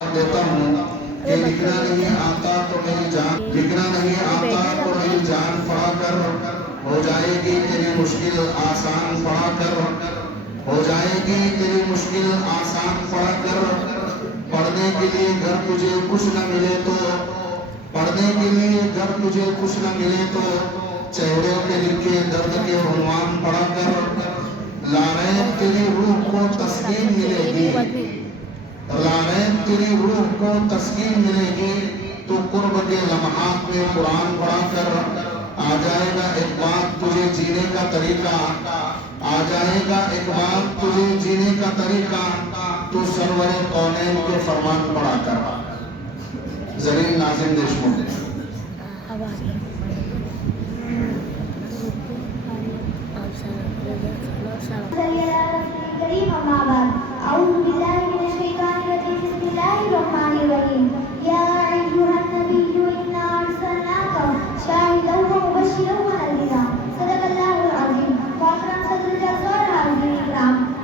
देता हूँ कि लिखना नहीं आता तो मेरी जान पढ़ा कर हो जाएगी तेरी मुश्किल आसान पढ़ा कर हो जाएगी तेरी मुश्किल आसान पढ़ा कर पढ़ने के लिए घर तुझे कुछ न मिले तो पढ़ने के लिए घर तुझे कुछ न मिले तो चेहरे पे लिखे दर्द के उन्वान पढ़ा कर लारैब तेरी रूह को तस्कीन मिलेगी लारैब तेरी रूह को तस्कीन मिलेगी तो कुर्ब के लम्हात में कुरान पढ़ा कर आ जाएगा एक बात तुझे जीने का तरीका आ जाएगा एक बात तुझे जीने का तरीका तो सरवर कौनैन के फरमान पढ़ा कर। जरीन नाज़िम देशमुख।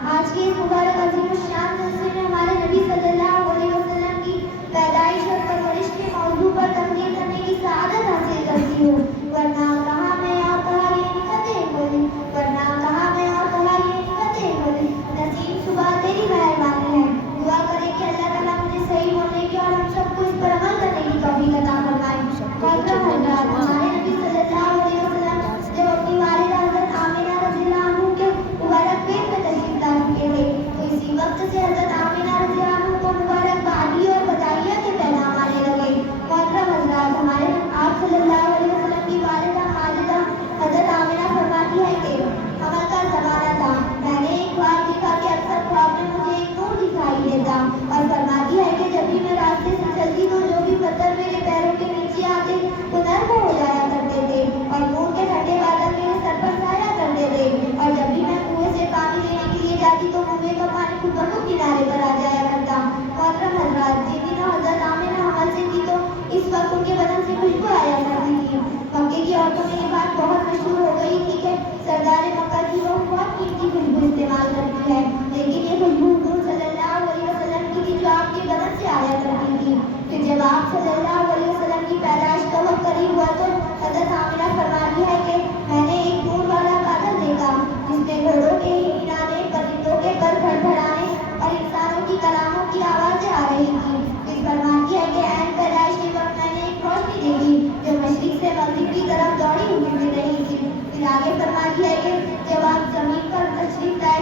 आज के इस मुबारक अजीम शान जलसे में हमारे नबी सल्लल्लाहु अलैहि वसल्लम की पैदाइश और परवरिश के मौजू पर तकरीर करने की सआदत हासिल करती हूँ। वरना कहाँ मैं और कहाँ ये निकते बोली, वरना कहाँ मैं और कहाँ ये निकते बोली। नसीब सुबह तेरी मेहरबानी है। दुआ करें कि अल्लाह ताला मुझे सही बोलने की और हम सबको इस पर अमल करने की तौफीक अता फरमाए। मोहतरम हज़रात, हमारे नबी सल्लल्लाहु अलैहि वसल्लम जब अपनी वालिदा हज़रत आमिना रज़ियल्लाहु अन्हा के मुबारक पेट में तशरीफ ला चुके थे तो इसी वक्त से हज़रत आमिना रज़ियल्लाहु अन्हा को मुबारक बादी और बधाइयाँ के पैगाम आने लगे। मोहतरम हज़रात, हमारे आप सल्लल्लाहु अलैहि वसल्लम की वालिदा माजिदा हज़रत आमिना फरमाती है कि हमल का ज़माना था, मैंने एक बार देखा कि अक्सर ख्वाब में मुझे एक नूर दिखाई देता और फरमाती है कि जब भी मैं रास्ते से चलती तो जो भी पत्थर मेरे पैरों के नीचे आते वो नर्म हो जाया करते थे और नूर के ठंडे बादल मेरे सर पर साया करते थे और जब भी मैं कुएं से पानी लेने के लिए जाती तो कुएं का पानी खुद ब खुद किनारे पर आ जाया करता। मोहतरम हज़रात, जिन दिनों हज़रत आमिना हमल से थी तो इस वक्त उनके बदन से खुशबू आया करती थी। मक्के की औरतों में ये बात बहुत मशहूर हो गई थी कि सरदार मक्का की वो बहुत कीमती खुशबू इस्तेमाल करती है, लेकिन ये खुशबू हुजूर सल्लल्लाहु अलैहि वसल्लम की थी जो आपके बदन से आया करती थी। फिर जब आप सल्लल्लाहु अलैहि वसल्लम की पैदाइश का वक्त करीब हुआ तो हज़रत आमिना फरमाती है कि मैंने एक नूर वाला बादल देखा जिसमें घोड़ों के हिनहिनाने, परिंदों के पर फड़फड़ाने और इंसानों की कलामों की आवाज़ें आ रही थी। फिर फरमाती है कि ऐन पैदाइश के वक्त मैंने एक रोशनी देखी जो मशरिक से मगरिब की तरफ दौड़ी हुई मिल रही थी। फिर आगे फरमाती है कि जब आप जमीन पर तशरीफ लाए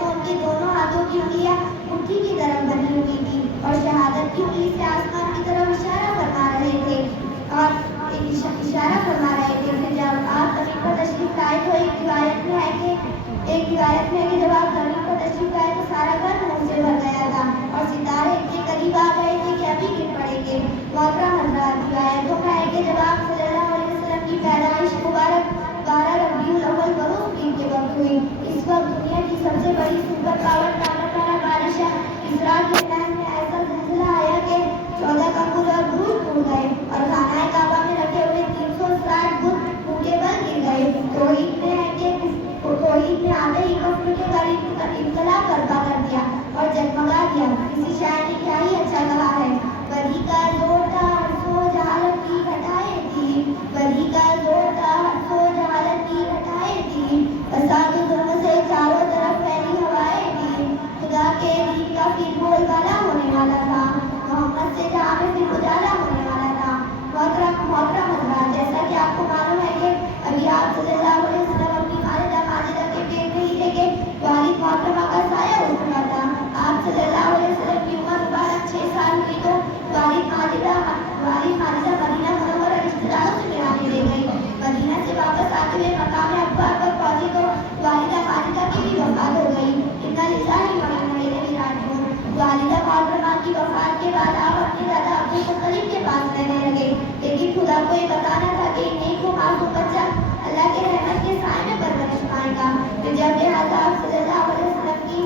तो उनके दोनों हाथों की उंगलियां मुट्ठी की तरफ बनी हुई थी और शहादत की उंगली से आसमान की तरफ इशारा फरमा रहे थे। फिर जब आप जमीन पर तशरीफ लाए तो एक रिवायत में है कि जब आप जमीन पर तशरीफ लाए तो सारा घर नूर से भर गया था और सितारे इतने करीब आ गए थे कि अभी गिर पड़ेंगे। मोहतरम हज़रात, रिवायतों में है कि जब आप सल्लल्लाहु अलैहि वसल्लम की पैदाइश मुबारक 12 रबीउल अव्वल बरोज़ दिन के वक्त हुई। इस वक्त दुनिया की सबसे बड़ी सुपर पावर ताकतवर बारिश इसरार के टाइम में ऐसा ज़लज़ला आया कि 14 कंबल और बुर्ज टूट गए और खाना काबा में रखे हुए 360 बुत टूटे बल गिर गए। तौहीद ने आधे ही कफ्र के करीब इनकलाब बर्पा कर दिया और जगमगा दिया। किसी शायर ने क्या ही अच्छा कहा है, बदी का जोर था हर सो जहालत की घटाए थी, बदी का जोर था हर सो जहालत की घटाए थी, फसाद जुल्म से चारों तरफ फैली हवाएं थी, खुदा के दीन का फिर बोलबाला होने वाला था, मोहम्मद से जहां में फिर उजाला होने वाला था। मोहतरम हज़रात, जैसा कि आपको मालूम है कि अभी आप सल्लल्लाहु अलैहि वसल्लम अपनी वालिदा माजिदा के पेट में ही थे कि वालिद मोहतरमा का साया उठ चुका था। आप सल्लल्लाहु अलैहि वसल्लम की उम्र मुबारक 6 साल हुई तो वालिद माजिदा मदीना मुनव्वरा रिश्तेदारों से मिलाने ले गई। मदीना से वापस आते हुए मकाम अब्बा पर पहुंची तो वालिदा माजिदा की भी वफात हो गई। इन्ना लिल्लाहि व इन्ना इलैहि राजिऊन। वालिदा मोहतरमा की वफात के बाद आप अपने दादा अब्दुल मुत्तलिब के पास रहने लगे, लेकिन खुदा को ये बताना था कि नेक व मासूम बच्चा अल्लाह के रहमत के साए में परवरिश पाएगा। फिर जब लिहाजा आप सल्लल्लाहु अलैहि वसल्लम की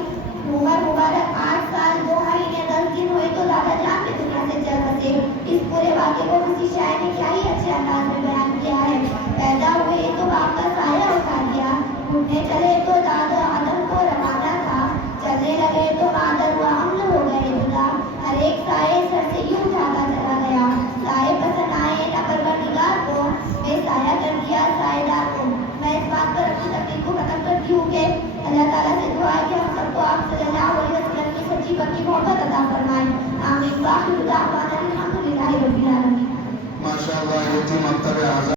उम्र मुबारक 8 साल 2 महीने 10 दिन हुए तो दादा जान में दुनिया से चल बसे। इस पूरे वाक़े को किसी शायर ने क्या ही अच्छे अंदाज में बयान किया है। पैदा हुए तो बाप का साया उठा दिया, घुटने चले तो दादा आदम को रवाना था, आमीन। वाखिर दाअवाना अनिल हम्दुलिल्लाहि रब्बिल आलमीन। माशाअल्लाह, ये थी मकतब आज़ाद।